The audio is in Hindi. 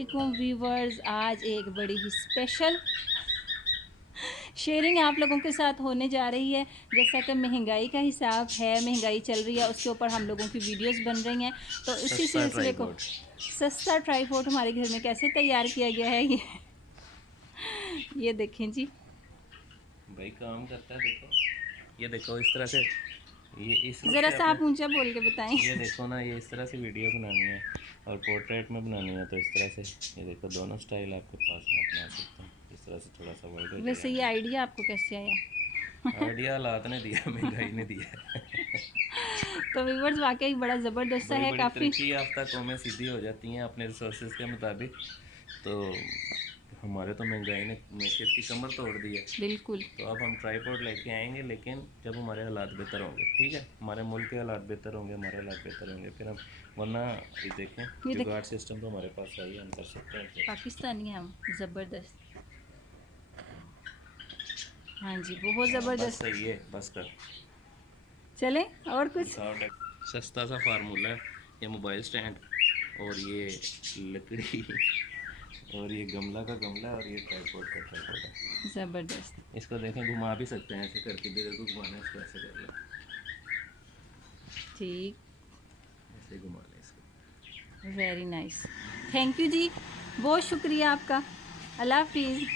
वालेकुम व्यूवर्स। आज एक बड़ी ही स्पेशल शेयरिंग आप लोगों के साथ होने जा रही है। जैसा कि महंगाई का हिसाब है, महंगाई चल रही है, उसके ऊपर हम लोगों की वीडियोस बन रही हैं। तो इसी सस्ता सिलसिले को ट्राइपॉड सस्ता ट्राईपोड हमारे घर में कैसे तैयार किया गया है, ये देखें जी। भाई काम करता है। देखो, ये देखो इस तरह से, ये इस रूप ज़रा से सा आपने, आप ऊंचा बोल के बताएं। ये देखो ना, ये इस तरह से वीडियो बनानी है और पोर्ट्रेट में बनानी है तो इस तरह से। ये देखो दोनों स्टाइल आपके पास में अपना सकते हैं। इस तरह से थोड़ा सा वर्क हो वैसे जाएगा ये हमारा। आइडिया आपको कैसे आया? आइडिया हालात ने दिया, महंगाई ने दिया है। तो व्यूवर्स वाकई बड़ा ज़बरदस्त सा बड़ी है बड़ी काफ़ी। तरक्की याफ्ता कौमें सीधी हो जाती हैं अपने रिसोर्सेज के मुताबिक। तो हमारे तो महंगाई ने मैशियत की कमर तोड़ दी है। बिल्कुल। तो अब हम ट्राईपोर्ट लेके आएंगे, लेकिन जब हमारे हालात बेहतर होंगे, ठीक है, हमारे मुल्क के हालात बेहतर होंगे, हमारे हालात बेहतर होंगे, फिर हम, वरना ये देखें, ये देख, जुगाड़ सिस्टम तो हमारे पास है ही, हम कर सकते हैं फिर। पाकिस्तानी हैं हम, ज़बरदस्त। हाँ जी, बहुत हाँ बस ज़बरदस्त। सही है, बस कर। चलें और कुछ? दिखाओ सस्ता सा फार्मूला है। ये मोबाइल स्टैंड और ये लकड़ी और ये गमला का गमला और ये ट्राईपोर्ट का ट्राईपोर्ट है। ज़बरदस्त। इसको देखें, घुमा भी सकते हैं ऐसे करके, देखो को घुमाना है इसको, ऐसे कर लो, ठीक। ऐसे घुमा लें इसको। Very nice. थैंक यू जी, बहुत शुक्रिया आपका। अल्लाह हाफिज़।